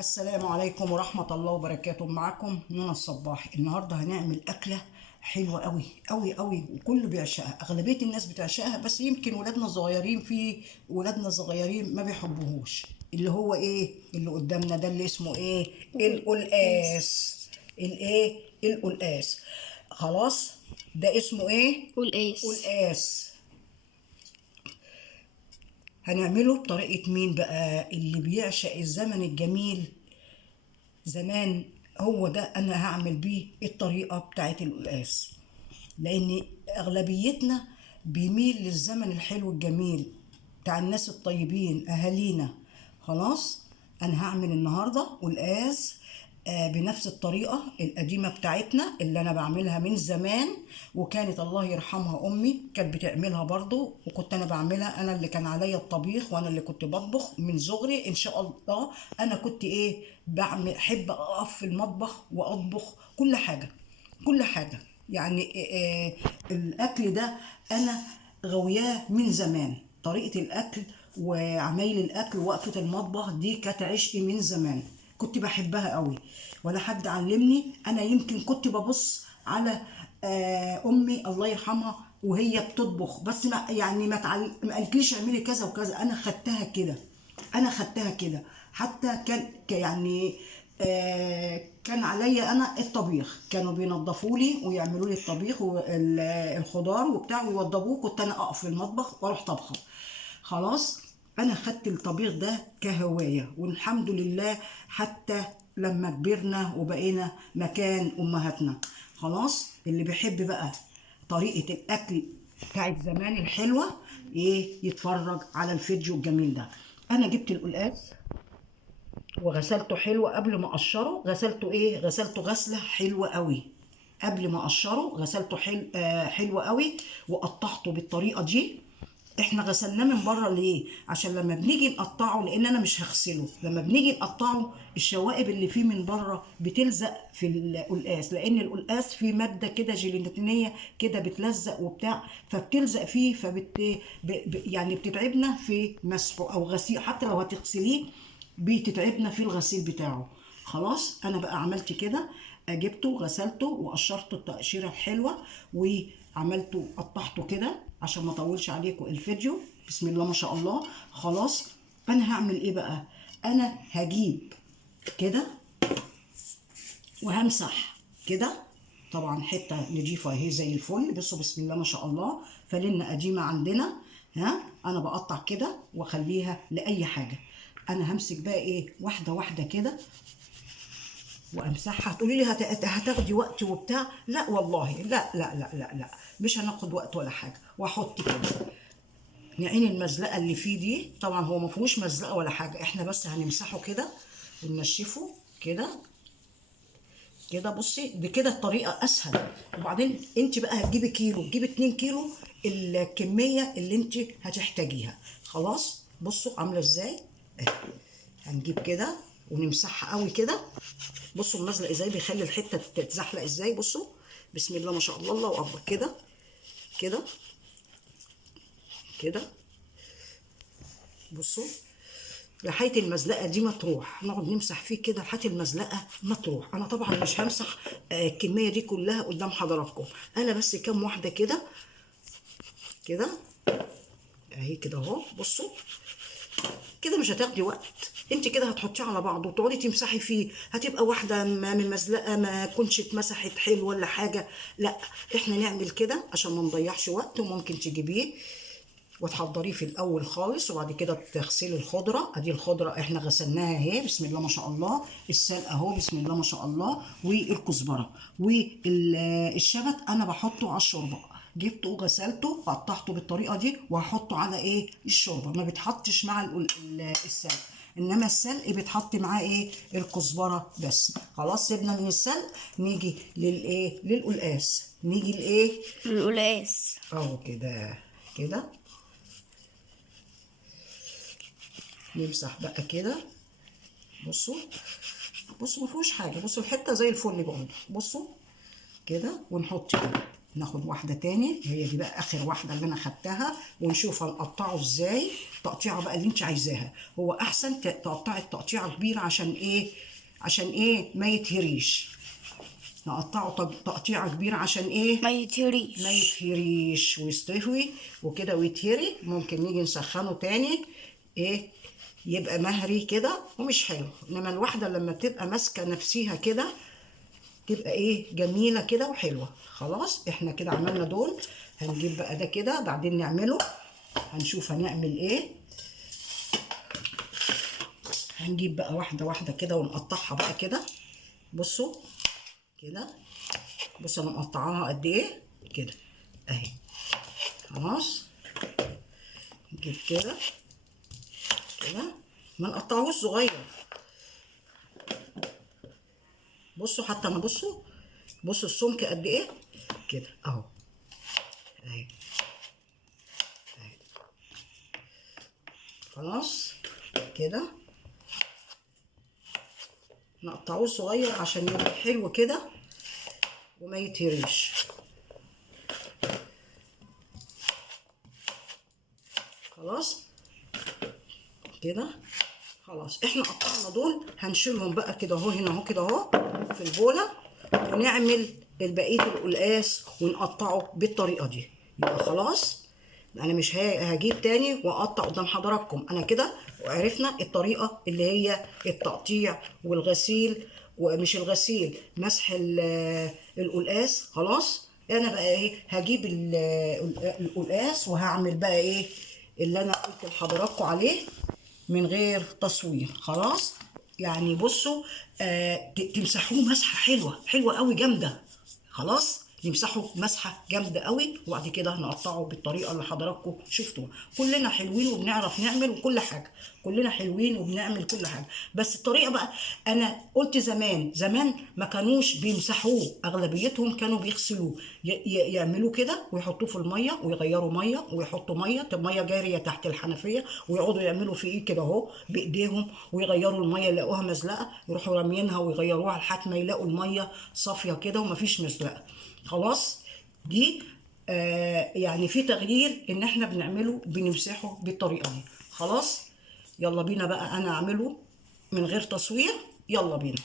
السلام عليكم ورحمة الله وبركاته. معكم منى الصباح. النهاردة هنعمل أكلة حلوة قوي قوي قوي وكله بيعشقها، أغلبية الناس بتعشقها، بس يمكن ولادنا صغيرين، في ولادنا صغيرين ما بيحبوهوش. اللي هو إيه اللي قدامنا ده؟ اللي اسمه إيه؟ القلقاس. الإيه؟ القلقاس. خلاص، ده اسمه إيه؟ والقاس. قلقاس. هنعمله بطريقة مين بقى؟ اللي بيعشق الزمن الجميل زمان، هو ده انا هعمل بيه الطريقه بتاعت القلقاس. لان اغلبيتنا بيميل للزمن الحلو الجميل بتاع الناس الطيبين اهالينا. خلاص، انا هعمل النهارده قلقاس بنفس الطريقة القديمة بتاعتنا اللي أنا بعملها من زمان. وكانت الله يرحمها أمي كانت بتعملها برضو، وكنت أنا بعملها. أنا اللي كان عليا الطبيخ وأنا اللي كنت بطبخ من صغري إن شاء الله. أنا كنت إيه بعمل، أحب أقف في المطبخ وأطبخ كل حاجة، كل حاجة. يعني الأكل ده أنا غوياه من زمان. طريقة الأكل وعمايل الأكل ووقفة المطبخ دي كانت عشقي من زمان، كنت بحبها قوي. ولا حد علمني. انا يمكن كنت ببص على امي الله يرحمها وهي بتطبخ، بس ما يعني ما قالتليش اعملي كذا وكذا. انا خدتها كده، انا خدتها كده. حتى كان يعني كان عليا انا الطبيخ، كانوا بينظفوا لي ويعملوا لي الطبيخ والخضار وبتاع ويوضبوه، كنت انا اقف في المطبخ واروح طبخه. خلاص، انا خدت الطبيخ ده كهوايه، والحمد لله حتى لما كبرنا وبقينا مكان امهاتنا. خلاص، اللي بيحب بقى طريقه الاكل بتاعت زمان الحلوه ايه، يتفرج على الفيديو الجميل ده. انا جبت القلقاس وغسلته حلو قبل ما اقشره. غسلته ايه؟ غسلته غسله حلوه قوي قبل ما اقشره. غسلته حلو قوي، وقطعته بالطريقه دي. احنا غسلناه من بره ليه؟ عشان لما بنيجي نقطعه، لان انا مش هغسله، لما بنيجي نقطعه الشوائب اللي فيه من بره بتلزق في القلقاس، لان القلقاس فيه ماده كده جيلاتينيه كده بتلزق وبتاع، فبتلزق فيه، يعني بتتعبنا في مسحه او غسيل. حتى لو هتغسليه بتتعبنا في الغسيل بتاعه. خلاص، انا بقى عملت كده، جبته غسلته وقشرته التقشيره الحلوه، وعملته قطعته كده عشان ما اطولش عليكم الفيديو. بسم الله ما شاء الله. خلاص، انا هعمل ايه بقى؟ انا هجيب كده وهمسح كده. طبعا حته نضيفه اهي زي الفل. بصوا بسم الله ما شاء الله، فلنا قديمه عندنا. ها، انا بقطع كده واخليها لاي حاجه. انا همسك بقى ايه، واحده واحده كده وامسحها. تقولي لي هتاخدي وقت وبتاع؟ لا والله، لا لا لا لا لا، مش هناخد وقت ولا حاجه. واحط كده نعين المزلقه اللي فيه دي. طبعا هو ما فيهوش مزلقه ولا حاجه، احنا بس هنمسحه كده وننشفه كده كده. بصي، دي كده الطريقه اسهل. وبعدين انت بقى هتجيبي كيلو، تجيبي 2 كيلو الكميه اللي انت هتحتاجيها. خلاص، بصوا عامله ازاي اهي. هنجيب كده ونمسحها قوي كده. بصوا المزلق ازاي بيخلي الحته تتزحلق ازاي. بصوا بسم الله ما شاء الله، الله اكبر. كده كده كده. بصوا لحية المزلقه دي ما تروح، نقعد نمسح فيه كده لحية المزلقه ما تروح. انا طبعا مش همسح الكميه دي كلها قدام حضراتكم، انا بس كام واحده كده كده اهي كده اهو. بصوا كده مش هتاخدي وقت. انت كده هتحطيه على بعضه وتقعدي تمسحي فيه، هتبقى واحده من المزلقه ما كنتش اتمسحت حلو ولا حاجه. لا، احنا نعمل كده عشان ما نضيعش وقت. وممكن تجيبيه وتحضريه في الاول خالص، وبعد كده تغسلي الخضره. ادي الخضره احنا غسلناها اهي بسم الله ما شاء الله. السلق اهو بسم الله ما شاء الله. والكزبره والشبت انا بحطه على الشوربه. جبته وغسلته وقطعته بالطريقه دي وهحطه على ايه، الشوربه. ما بيتحطش مع السلق، انما السلق بيتحط معاه ايه، الكزبره بس. خلاص، سيبنا من السلق، نيجي للايه، للقلقاس. نيجي لايه، القلقاس. اهو كده كده. نمسح بقى كده. بصوا بصوا ما فيهوش حاجه. بصوا الحته زي الفل برضه. بصوا كده ونحط كده ناخد واحده تاني، هي دي بقى اخر واحده اللي انا خدتها، ونشوف هنقطعه ازاي تقطيعه بقى اللي انت عايزاها. هو احسن تقطعي تقطيعه كبيره عشان ايه؟ عشان ايه؟ ما يتهريش. نقطعه تقطيعه كبيره عشان ايه؟ ما يتهريش. ما يتهريش ويستوي وكده ويتهري. ممكن نيجي نسخنه تاني ايه، يبقى مهري كده ومش حلو. انما الواحده لما بتبقى ماسكه نفسيها كده تبقى ايه، جميله كده وحلوه. خلاص احنا كده عملنا دول. هنجيب بقى ده كده بعدين نعمله، هنشوف هنعمل ايه. هنجيب بقى واحده واحده كده ونقطعها بقى كده. بصوا كده، بصوا انا مقطعاها قد ايه كده اهي. خلاص نجيب كده كده، ما نقطعوش صغير. بصوا حتى انا بصوا السمك قد ايه كده اهو اهي. خلاص كده نقطعوه صغير عشان يبقى حلو كده وما يتهريش. خلاص كده. خلاص احنا قطعنا دول، هنشيلهم بقى كده اهو، هنا اهو كده اهو في البوله، ونعمل بقيه القلقاس ونقطعه بالطريقه دي. يبقى خلاص انا مش هجيب تاني واقطع قدام حضراتكم. انا كده وعرفنا الطريقه اللي هي التقطيع والغسيل، ومش الغسيل، مسح القلقاس. خلاص انا بقى ايه، هجيب القلقاس وهعمل بقى ايه اللي انا قلت لحضراتكم عليه من غير تصوير. خلاص يعني بصوا تمسحوه مسحه حلوه قوي جامده. خلاص نمسحه مسحه جامده قوي، وبعد كده هنقطعه بالطريقه اللي حضراتكم شفتوها. كلنا حلوين وبنعرف نعمل وكل حاجه، كلنا حلوين وبنعمل كل حاجه، بس الطريقه بقى انا قلت زمان ما كانوش بيمسحوه، اغلبيتهم كانوا بيغسلوه، يعملوه كده ويحطوه في الميه ويغيروا ميه ويحطوا ميه، ميه جاريه تحت الحنفيه، ويقعدوا يعملوا في ايه كده اهو بايديهم، ويغيروا الميه يلاقوها مزلقه يروحوا راميينها ويغيروها لحد ما يلاقوا الميه صافيه كده ومفيش مزلقه. خلاص دي يعني في تغيير ان احنا بنعمله، بنمسحه بالطريقه دي. خلاص يلا بينا بقى انا اعمله من غير تصوير، يلا بينا.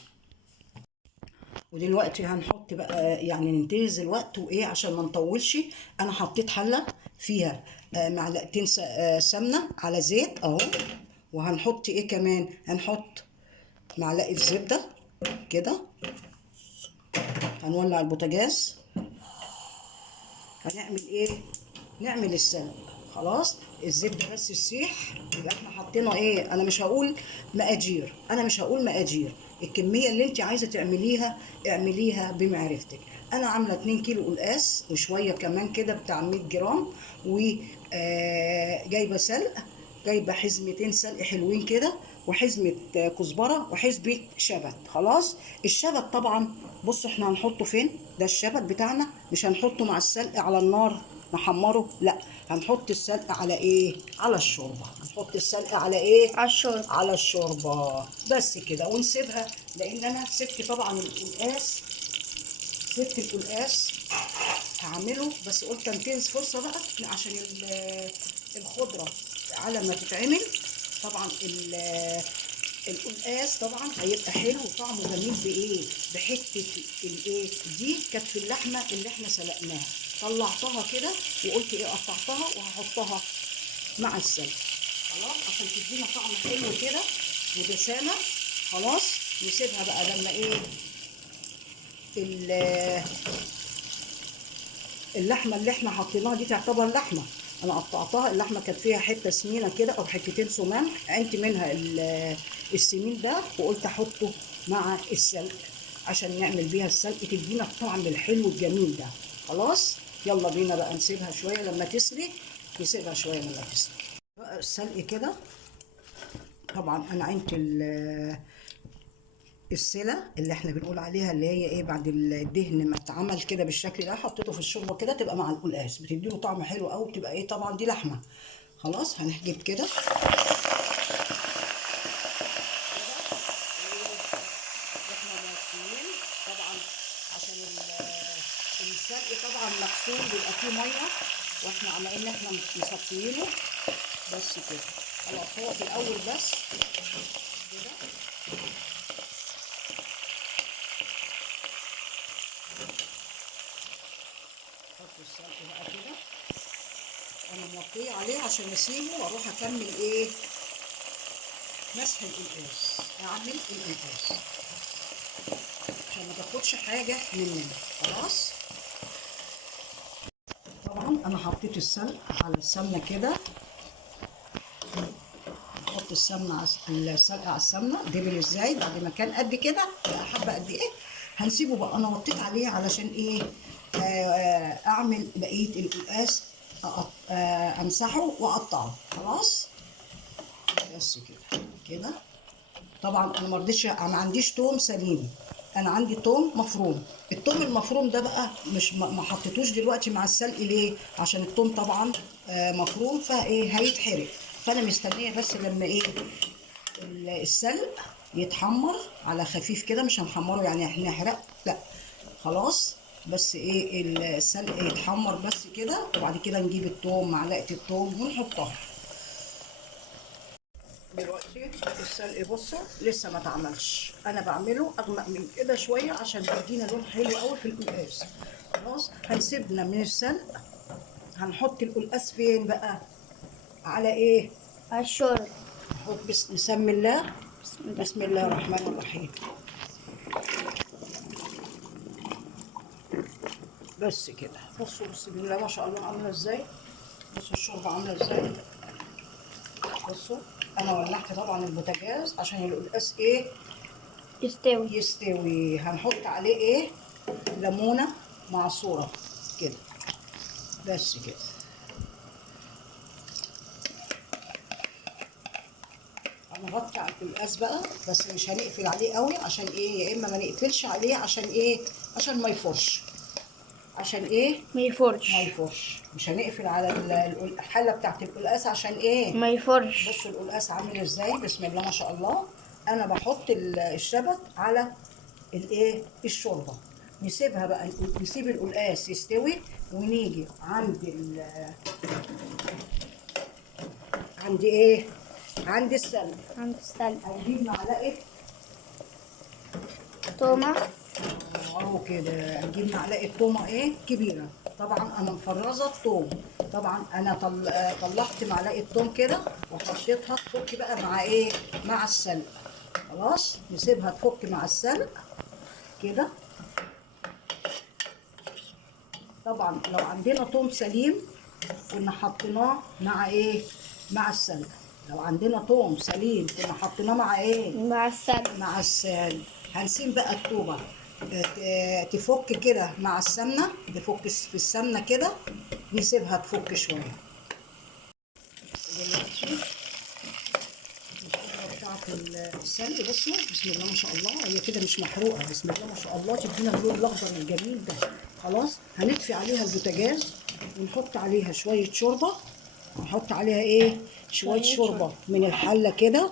ودلوقتي هنحط بقى يعني ننتهز الوقت وايه عشان ما نطولش. انا حطيت حله فيها معلقتين سمنه على زيت اهو، وهنحط ايه كمان، هنحط معلقه زبده كده. هنولع البوتاجاز، هنعمل ايه، نعمل السلق. خلاص الزبده بس تسيح يبقى احنا حطينا ايه. انا مش هقول مقادير، الكميه اللي انت عايزه تعمليها اعمليها بمعرفتك. انا عامله 2 كيلو قلقاس وشويه كمان كده بتاع 100 جرام، وجايبه سلق، جايبه حزمتين سلق حلوين كده، وحزمه كزبره، وحزمه شبت. خلاص الشبت طبعا بصوا احنا هنحطه فين، ده الشبت بتاعنا مش هنحطه مع السلق على النار نحمره، لا هنحط السلق على ايه، على الشوربه. هنحط السلق على ايه، على الشوربة. على الشوربه بس كده، ونسيبها. لان انا سبت طبعا القلقاس، سبت القلقاس هعمله، بس قلت انتهز فرصه بقى عشان الخضره على ما تتعمل. طبعا القلقاس طبعا هيبقى حلو وطعمه جميل بايه، بحته الايه دي كانت في اللحمه اللي احنا سلقناها، طلعتها كده وقلت ايه قطعتها وهحطها مع السلق. خلاص عشان تدينا طعم حلو كده ودسامه. خلاص نسيبها بقى لما ايه اللحمه اللي احنا حطيناها دي تعتبر لحمه، انا قطعتها، اللحمه كانت فيها حته سمينه كده او حتتين سمان، عينت منها السمين ده وقلت احطه مع السلق عشان نعمل بيها السلق تدينا الطعم الحلو الجميل ده. خلاص يلا بينا بقى نسيبها شويه لما تسلق، نسيبها شويه لما تسلق بقى السلق كده. طبعا انا عينت السلة اللي احنا بنقول عليها اللي هي ايه بعد الدهن ما اتعمل كده بالشكل ده، حطيته في الشوربه كده تبقى مع القلقاس بتديله طعم حلو قوي، بتبقى ايه طبعا دي لحمه. خلاص هنحجب كده واحنا مغطيين طبعا عشان السلق طبعا الطول بيبقى فيه ميه، واحنا عمالين احنا مصفيينه بس كده. خلاص هو في الاول بس كده. حط السلق بقى كده، انا موطيه عليه عشان اسيبه واروح اكمل ايه، مسح القلقاس. اعمل القلقاس عشان ما تاخدش حاجه مننا. خلاص طبعا انا حطيت السلق على السمنه كده. نحط السمنه السلق على السمنه. دبل ازاي بعد ما كان قد كده بقى حبه قد ايه. هنسيبه بقى. انا وطيت عليه علشان ايه، اعمل بقيه القلقاس، امسحه واقطعه. خلاص بس كده كده. طبعا انا ما عنديش توم سليم، انا عندي توم مفروم. التوم المفروم ده بقى مش ما حطيتوش دلوقتي مع السلق. ليه؟ عشان التوم طبعا مفروم فايه هيتحرق. فانا مستنيه بس لما ايه السلق يتحمر على خفيف كده. مش هنحمره يعني احنا نحرق، لا خلاص. بس ايه السلق يتحمر بس كده، وبعد كده نجيب التوم، معلقه التوم ونحطها. دلوقتي السلق بصوا لسه ما اتعملش، انا بعمله اغمق من كده شويه عشان بيدينا لون حلو قوي في القلقاس. خلاص هنسيبنا من السلق. هنحط القلقاس فين بقى؟ على ايه؟ على الشوربة. نحط بسم الله. بسم الله الرحمن الرحيم. بس كده. بصوا بسم الله ما شاء الله عامله ازاي. بصوا الشوربه عامله ازاي. بصوا انا ولعت طبعا البوتاجاز عشان القلقاس ايه يستوي. هنحط عليه ايه، ليمونه معصوره كده بس كده. هنغطي على القلقاس بقى، بس مش هنقفل عليه قوي عشان ايه، يا اما ما نقفلش عليه عشان ايه، عشان ما يفرش. عشان ايه ما يفرش. ما يفرش. مش هنقفل على الحله بتاعت القلقاس عشان ايه ما يفرش. بصوا القلقاس عامل ازاي. بسم الله ما شاء الله. انا بحط الشبت على الايه الشوربه. نسيبها بقى، نسيب القلقاس يستوي، ونيجي عند ايه، عند السلق. عند السلق هنجيب معلقه تومة اهو كده. هنجيب معلقه تومه ايه كبيره. طبعا انا مفرزه التوم. طبعا انا طلعت معلقه توم كده وحطيتها تفك بقى مع ايه، مع السلق. خلاص نسيبها تفك مع السلق كده. طبعا لو عندنا توم سليم كنا حطيناه مع ايه، مع السلق. لو عندنا توم سليم كنا حطيناه مع ايه، مع السلق. مع السلق. هنسيب بقى التومه تفك كده مع السمنه، تفك في السمنه كده. نسيبها تفك شويه. دلوقتي الشوربه بتاعت السلق بصوا بسم الله ما شاء الله هي كده مش محروقه. بسم الله ما شاء الله تدينا اللون الاخضر الجميل ده. خلاص هنطفي عليها البوتاجاز ونحط عليها شويه شوربه. نحط عليها ايه، شويه شوربه من الحله كده.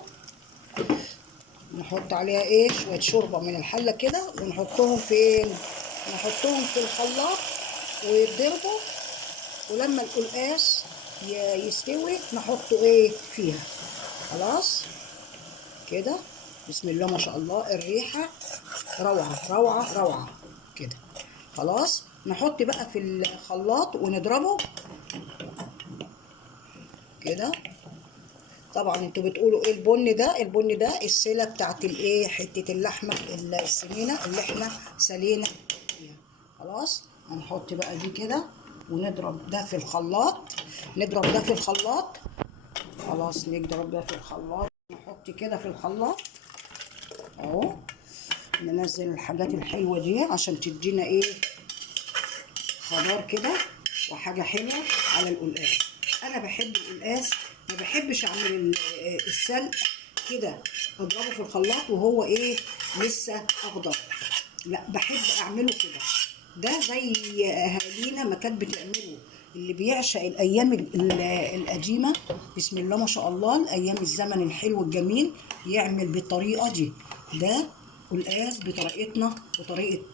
نحط عليها ايه شويه شوربه من الحله كده، ونحطهم فين، نحطهم في الخلاط ويتضربوا. ولما القلقاس يستوي نحطه ايه فيها. خلاص كده. بسم الله ما شاء الله الريحه روعه روعه روعه كده. خلاص نحط بقى في الخلاط ونضربه كده. طبعا انتوا بتقولوا ايه البن ده، البن ده السله بتاعت الايه، حته اللحمه السمينه اللي احنا سلينا فيها. خلاص هنحط بقى دي كده ونضرب ده في الخلاط. نضرب ده في الخلاط. خلاص نضرب ده في الخلاط. نحط كده في الخلاط اهو. ننزل الحاجات الحلوه دي عشان تدينا ايه، خضار كده وحاجه حلوه على القلقاس. انا بحب القلقاس، ما بحبش اعمل السلق كده اضربه في الخلاط وهو ايه لسه اخضر. لا بحب اعمله كده. ده زي اهالينا ما كانت بتعمله، اللي بيعشق الايام القديمه. بسم الله ما شاء الله الايام الزمن الحلو الجميل يعمل بالطريقه دي. ده قلقاس بطريقتنا، بطريقة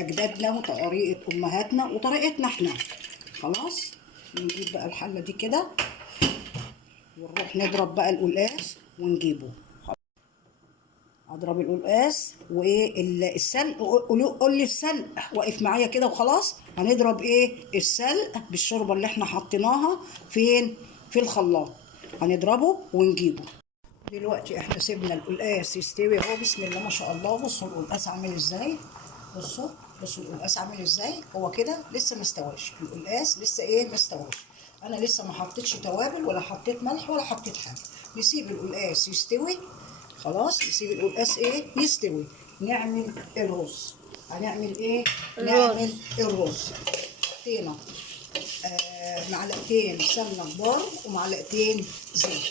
أجدادنا وطريقة أمهاتنا وطريقتنا احنا. خلاص نجيب بقى الحلة دي كده ونروح نضرب بقى القلقاس ونجيبه. اضرب القلقاس وايه السلق. قول لي السلق واقف معايا كده وخلاص. هنضرب ايه السلق بالشوربه اللي احنا حطيناها فين في الخلاط، هنضربه ونجيبه. دلوقتي احنا سيبنا القلقاس يستوي اهو. بسم الله ما شاء الله. بصوا القلقاس عامل ازاي، بصوا القلقاس عامل ازاي. هو كده لسه ما استواش القلقاس، لسه ايه ما استواش. انا لسه ما حطيتش توابل ولا حطيت ملح ولا حطيت حاجه. نسيب القلقاس يستوي. خلاص نسيب القلقاس ايه يستوي. نعمل الرز. هنعمل ايه؟ نعمل الرز. حطينا معلقتين سمنه كبار ومعلقتين زيت.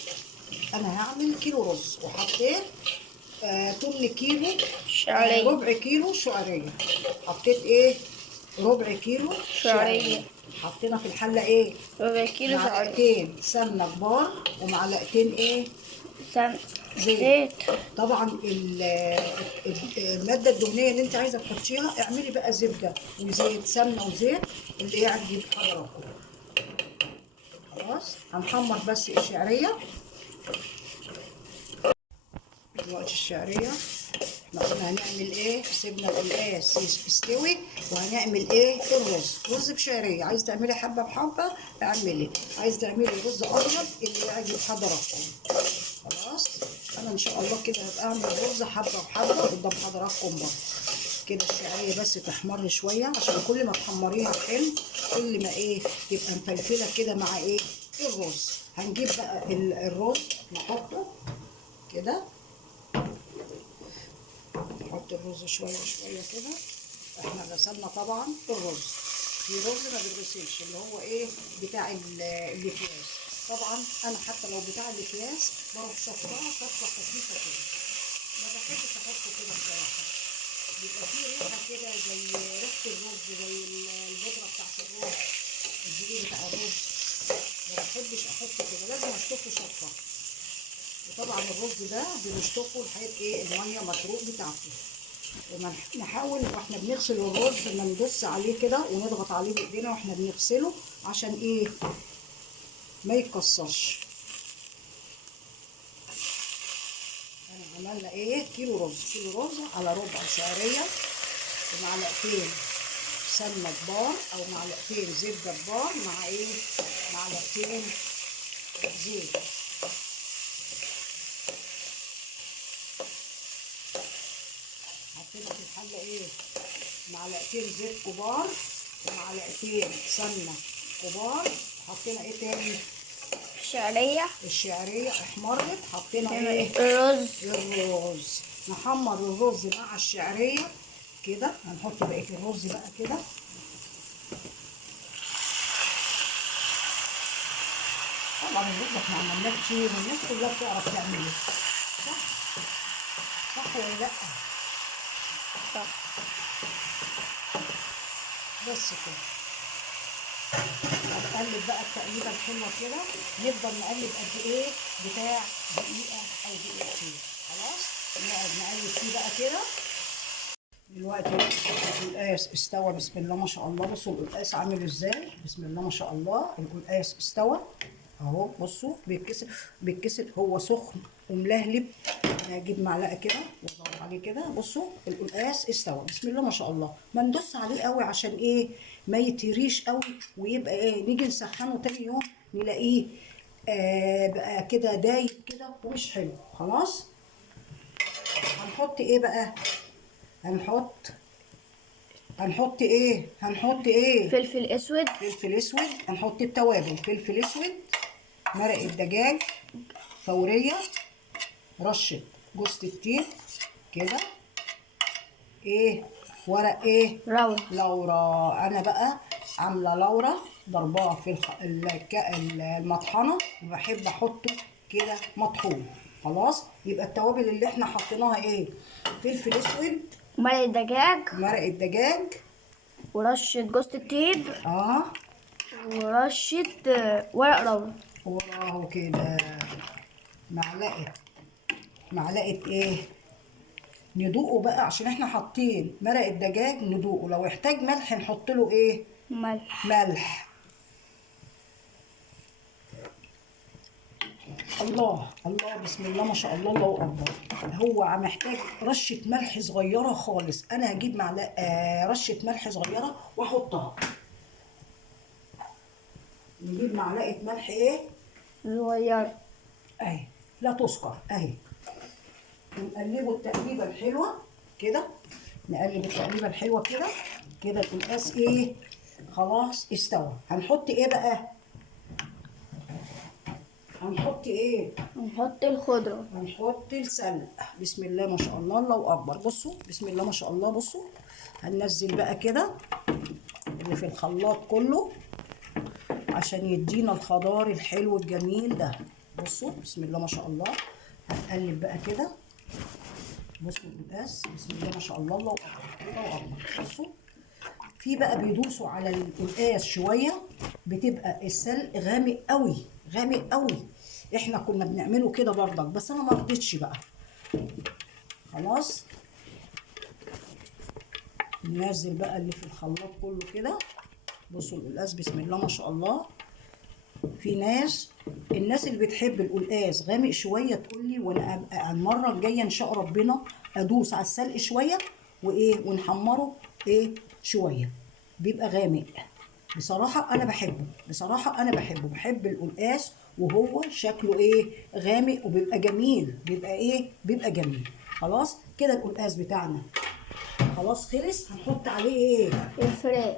انا هعمل كيلو رز وحطيت 8 كيلو شعرية. ربع كيلو شعريه. حطيت ايه؟ ربع كيلو شعرية. حطينا في الحله ايه؟ ربع كيلو شعرية. معلقتين سمنه كبار ومعلقتين ايه؟ زيت. طبعا الماده الدهنيه اللي انت عايزه تحطيها اعملي بقى زبده وزيت، سمنه وزيت اللي يعجب حضراتكم. خلاص هنحمر بس الشعريه. دلوقتي الشعريه احنا قلنا هنعمل ايه؟ سيبنا القلقاس يستوي وهنعمل ايه؟ رز بشعريه. عايز تعملي حبه بحبه اعملي، عايز تعملي رز ابيض اللي يعجب حضراتكم. خلاص انا ان شاء الله كده هبقى اعمل رز حبه بحبه قدام حضراتكم برضه. كده الشعريه بس تحمر شويه عشان كل ما تحمريها حلو كل ما ايه تبقى مفلفله كده مع ايه الرز. هنجيب بقى الرز نحطه كده. نحط الرز شويه شويه كده. احنا غسلنا طبعا الرز. في رز ما بيتغسلش اللي هو ايه بتاع الاكياس. طبعا انا حتى لو بتاع الاكياس بروح شطفها شطفه خفيفه كده. ما بحبش احطه كده بصراحه، بيبقى فيه ريحه كده زي ريحه الرز، زي البودره بتاعت الرز، الدقيق بتاع الرز. ما بحبش احطه كده، لازم اشطفه شطفه. وطبعا الرز ده بنشطفه لحد ايه الميه مشروب بتاعته. ونحاول واحنا بنغسل الرز ما ندوس عليه كده ونضغط عليه بايدينا واحنا بنغسله عشان ايه ما يتكسرش. انا عملنا ايه كيلو رز على ربع شعريه ومعلقتين سمنه كبار او معلقتين زبده كبار مع ايه معلقتين زيت. حطينا في الحله ايه معلقتين زيت كبار ومعلقتين سمنه كبار. حطينا ايه تاني؟ الشعريه احمرت. حطينا ايه الرز. نحمر الرز مع الشعريه كده. هنحط بقيه الرز بقى كده. طبعا الرز احنا عملناه كتير والناس كلها بتعرف تعمله. صح ولا لا؟ صح. بس كده هنقلب بقى التقليبه الحلوه كده. نفضل نقلب قد ايه بتاع دقيقه او دقيقتين. خلاص نقعد نقلب فيه بقى كده. دلوقتي القلقاس استوى. بسم الله ما شاء الله. بصوا القلقاس عامل ازاي. بسم الله ما شاء الله. القلقاس استوى اهو. بصوا بيتكسر هو سخن وملهلب. انا هجيب معلقه كده وادور عليه كده. بصوا القلقاس استوى. بسم الله ما شاء الله. ما ندوس عليه قوي عشان ايه ما يتهريش قوي ويبقى ايه نيجي نسخنه تاني يوم نلاقيه بقى كده دايب كده ومش حلو. خلاص هنحط ايه بقى؟ هنحط ايه؟ فلفل اسود. هنحط التوابل. فلفل اسود، مرق الدجاج، فوريه، رشه جوز الطيب كده، ايه ورق ايه لورا. انا بقى عامله لورا ضرباه في المطحنه وبحب احطه كده مطحون. خلاص يبقى التوابل اللي احنا حطيناها ايه؟ فلفل اسود، مرق الدجاج، ورشة جوز الطيب، ورشة ورق لورا. وراه كده معلقه ايه ندوقه بقى عشان احنا حاطين مرق الدجاج، ندوقه لو احتاج ملح نحط له ايه؟ ملح. ملح. الله الله، بسم الله ما شاء الله، الله اكبر. هو محتاج رشه ملح صغيره خالص. انا هجيب معلقه رشه ملح صغيره واحطها. نجيب معلقه ملح ايه؟ صغيرة. اهي، لا تسكر اهي. ونقلبه التقليبه الحلوه كده، نقلب التقليبه الحلوه كده كده. القلقاس ايه؟ خلاص استوى. هنحط ايه بقى؟ هنحط ايه؟ نحط الخضرة. هنحط السلق. بسم الله ما شاء الله، الله اكبر. بصوا بسم الله ما شاء الله، بصوا. هننزل بقى كده اللي في الخلاط كله عشان يدينا الخضار الحلو الجميل ده. بصوا بسم الله ما شاء الله. هنقلب بقى كده. بصوا القلقاس بسم الله ما شاء الله، الله اكبر، الله اكبر. بصوا، في بقى بيدوسوا على القلقاس شويه بتبقى السلق غامق قوي، غامق قوي. احنا كنا بنعمله كده برضك بس انا ما رضيتش بقى. خلاص ننزل بقى اللي في الخلاط كله كده. بصوا القلقاس بسم الله ما شاء الله. في الناس اللي بتحب القلقاس غامق شويه تقول لي، وانا ابقى المره الجايه ان شاء ربنا ادوس على السلق شويه وايه ونحمره ايه شويه، بيبقى غامق. بصراحه انا بحبه، بصراحه انا بحب القلقاس وهو شكله ايه؟ غامق، وبيبقى جميل، بيبقى ايه؟ بيبقى جميل. خلاص كده القلقاس بتاعنا خلاص خلص. هنحط عليه ايه؟ الفراخ.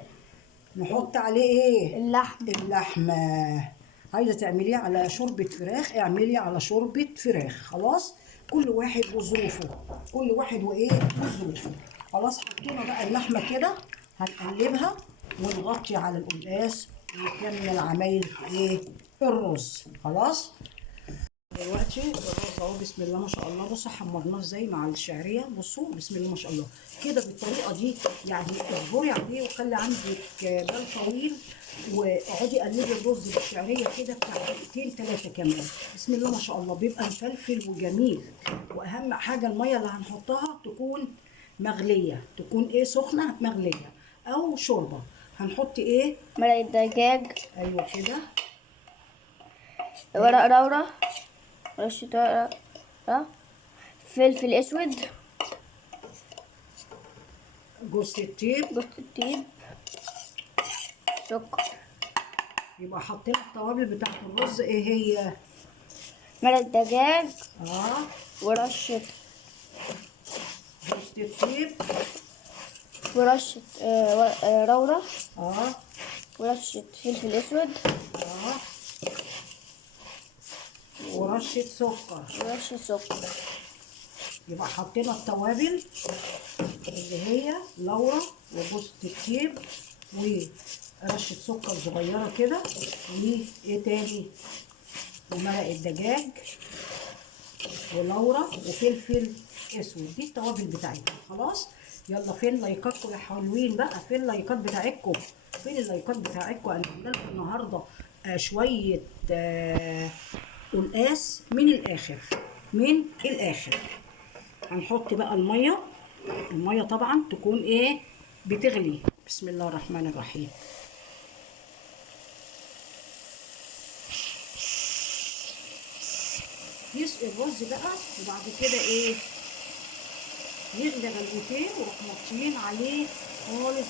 نحط عليه ايه؟ اللحم. اللحمه. عايزه تعمليه على شوربه فراخ اعملي على شوربه فراخ. خلاص كل واحد وظروفه، كل واحد وايه وظروفه. خلاص حطينا بقى اللحمه كده، هنقلبها ونغطي على القلقاس ونكمل عمايل ايه؟ الرز. خلاص دلوقتي الرز اهو بسم الله ما شاء الله. بصوا حمرناه ازاي مع الشعريه. بصوا بسم الله ما شاء الله كده بالطريقه دي. يعني اصبري عليه وخلي عندك بال طويل واقعدي قلبي الرز بالشعريه كده بتاع دقيقتين 3 كمان. بسم الله ما شاء الله بيبقى مفلفل وجميل. واهم حاجه الميه اللي هنحطها تكون مغليه، تكون ايه؟ سخنه مغليه او شوربه. هنحط ايه؟ مرق الدجاج. ايوه كده. ورق لورا. رشة ورق لورا. فلفل اسود. جوز الطيب. جوز الطيب. سكر. يبقى حطينا التوابل بتاعت الرز ايه هي؟ مرق الدجاج. ورشة جوز الطيب. ورشة لورا. ورشة فلفل اسود. ورشة سكر. ورشة سكر. يبقى حطينا التوابل اللي هي لورا وجوز الطيب ورشة سكر صغيرة كده، وايه تاني؟ ومرق الدجاج ولورا وفلفل اسود. دي التوابل بتاعتنا. خلاص يلا فين لايكاتكم يا حلوين بقى؟ فين اللايكات بتاعتكم؟ فين اللايكات بتاعتكم؟ انا عامله لكم النهارده شويه قلقاس من الاخر، من الاخر. هنحط بقى الميه. الميه طبعا تكون ايه؟ بتغلي. بسم الله الرحمن الرحيم. يسقي الرز بقى وبعد كده ايه؟ يغلي غلوتين وروح مطيين عليه خالص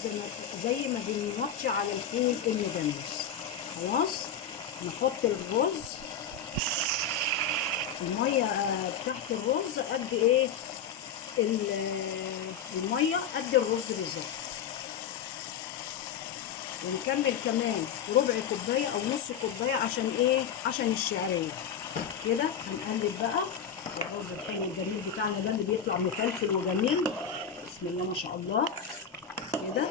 زي ما بنمطي على الفول المدمس. خلاص نحط الرز. الميه بتاعت الرز قد ايه؟ الميه قد الرز بالظبط. ونكمل كمان ربع كوبايه او نص كوبايه عشان ايه؟ عشان الشعريه. كده هنقلب بقى الرز الحلو الجميل بتاعنا ده اللي بيطلع مفلفل وجميل. بسم الله ما شاء الله كده.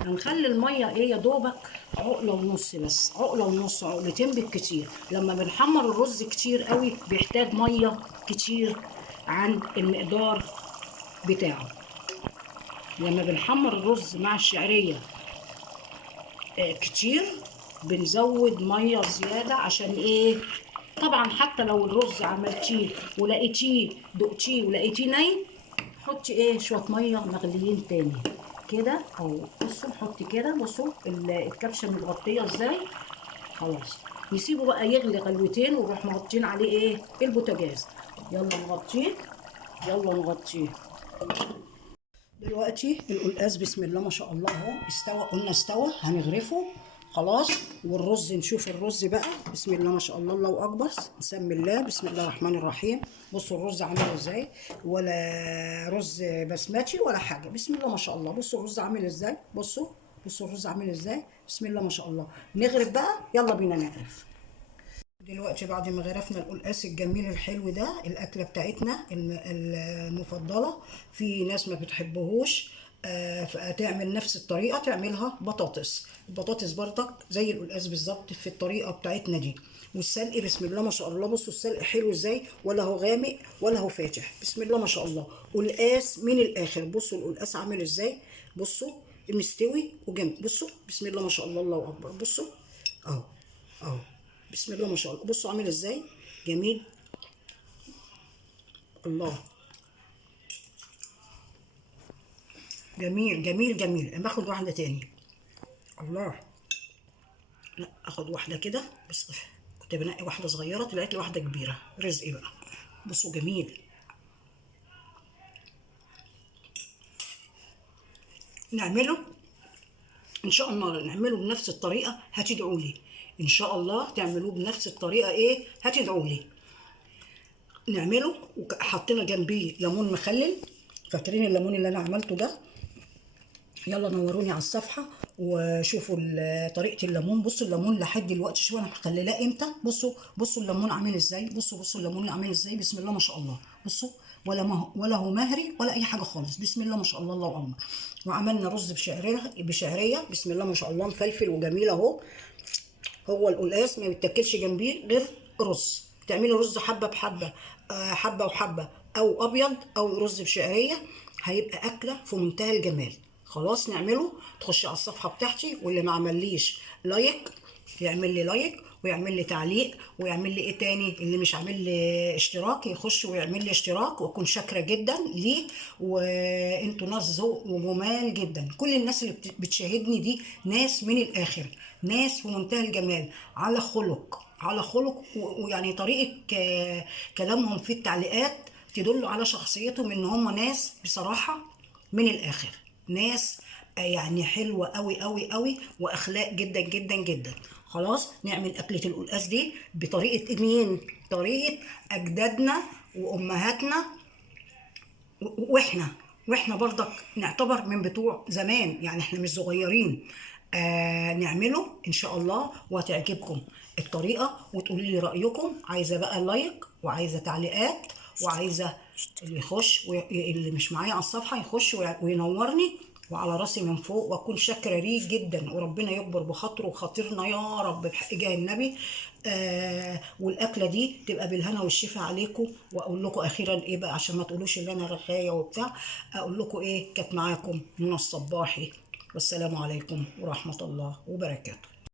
هنخلي الميه ايه يا دوبك عقله ونص بس، عقله ونص، عقلتين بالكتير. لما بنحمر الرز كتير قوي بيحتاج ميه كتير عن المقدار بتاعه. لما بنحمر الرز مع الشعريه كتير بنزود ميه زياده. عشان ايه؟ طبعا حتى لو الرز عملتيه ولقيتيه دقتيه ولقيتيه ني حطي ايه شويه ميه مغليين تاني كده، او بصوا نحط كده، بصوا الكبشه متغطيه ازاي. خلاص نسيبه بقى يغلي غلوتين ونروح مغطين عليه ايه البوتاجاز. يلا نغطيه، يلا نغطيه. دلوقتي القلقاس بسم الله ما شاء الله اهو استوى، قلنا استوى، هنغرفه خلاص. والرز نشوف الرز بقى، بسم الله ما شاء الله، الله اكبر، نسمي الله، بسم الله الرحمن الرحيم. بصوا الرز عامل ازاي، ولا رز بسمتي ولا حاجه، بسم الله ما شاء الله. بصوا الرز عامل ازاي، بصوا، بصوا الرز عامل ازاي، بسم الله ما شاء الله. نغرف بقى، يلا بينا نغرف. دلوقتي بعد ما غرفنا القلقاس الجميل الحلو ده، الاكله بتاعتنا المفضله. في ناس ما بتحبهوش، فتعمل نفس الطريقه، تعملها بطاطس. البطاطس برضك زي القلقاس بالظبط في الطريقه بتاعتنا دي. والسلق بسم الله ما شاء الله، بصوا السلق حلو ازاي، ولا هو غامق ولا هو فاتح، بسم الله ما شاء الله. قلقاس من الاخر، بصوا القلقاس عامل ازاي، بصوا مستوي وجامد، بصوا بسم الله ما شاء الله، الله اكبر، بصوا اهو اهو، بسم الله ما شاء الله. بصوا عامل ازاي جميل، الله، جميل جميل جميل. انا باخد واحده تاني، الله، لا اخد واحده كده بس، كنت بنقي واحده صغيره طلعت لي واحده كبيره، رزقي بقى. بصوا جميل. نعمله ان شاء الله، نعمله بنفس الطريقه هتدعوا لي ان شاء الله، تعملوه بنفس الطريقه ايه هتدعوا لي. نعمله وحطينا جنبيه ليمون مخلل، فاكرين الليمون اللي انا عملته ده؟ يلا نوروني على الصفحه وشوفوا طريقه الليمون. بصوا الليمون لحد دلوقتي شوفوا انا مخللاه امتى، بصوا بصوا الليمون عامل ازاي، بصوا بصوا الليمون عامل ازاي، بسم الله ما شاء الله. بصوا ولا هو مهري ولا اي حاجه خالص، بسم الله ما شاء الله، الله اكبر. وعملنا رز بشعريه بسم الله ما شاء الله، مفلفل وجميل اهو. هو القلقاس ما بيتاكلش جنبيه غير رز، تعملي رز حبه بحبه، حبه وحبه، او ابيض او رز بشعريه، هيبقى اكله في منتهى الجمال. خلاص نعمله، تخشي على الصفحه بتاعتي، واللي ما عمليش لايك يعمل لي لايك ويعمل لي تعليق ويعمل لي ايه تاني، اللي مش عامل لي اشتراك يخش ويعمل لي اشتراك، واكون شاكره جدا ليه. وانتوا ناس ذوق وجمال جدا، كل الناس اللي بتشاهدني دي ناس من الاخر، ناس في منتهى الجمال، على خلق على خلق، ويعني طريقه كلامهم في التعليقات تدل على شخصيتهم ان هم ناس بصراحه من الاخر، ناس يعني حلوه قوي قوي قوي، واخلاق جدا جدا جدا. خلاص نعمل اكله القلقاس دي بطريقه مين؟ طريقه اجدادنا وامهاتنا، واحنا برضك نعتبر من بتوع زمان، يعني احنا مش صغيرين. نعمله ان شاء الله وهتعجبكم الطريقه، وتقولي لي رايكم. عايزه بقى لايك وعايزه تعليقات، وعايزه اللي يخش اللي مش معايا على الصفحه يخش وينورني، وعلى راسي من فوق، واكون شاكره ليه جدا، وربنا يكبر بخاطره وخاطرنا يا رب بحق جاه النبي. والاكله دي تبقى بالهنا والشفا عليكم. واقول لكم اخيرا ايه بقى، عشان ما تقولوش ان انا رغايه وبتاع، اقول لكم ايه، كانت معاكم منى الصباحي، والسلام عليكم ورحمه الله وبركاته.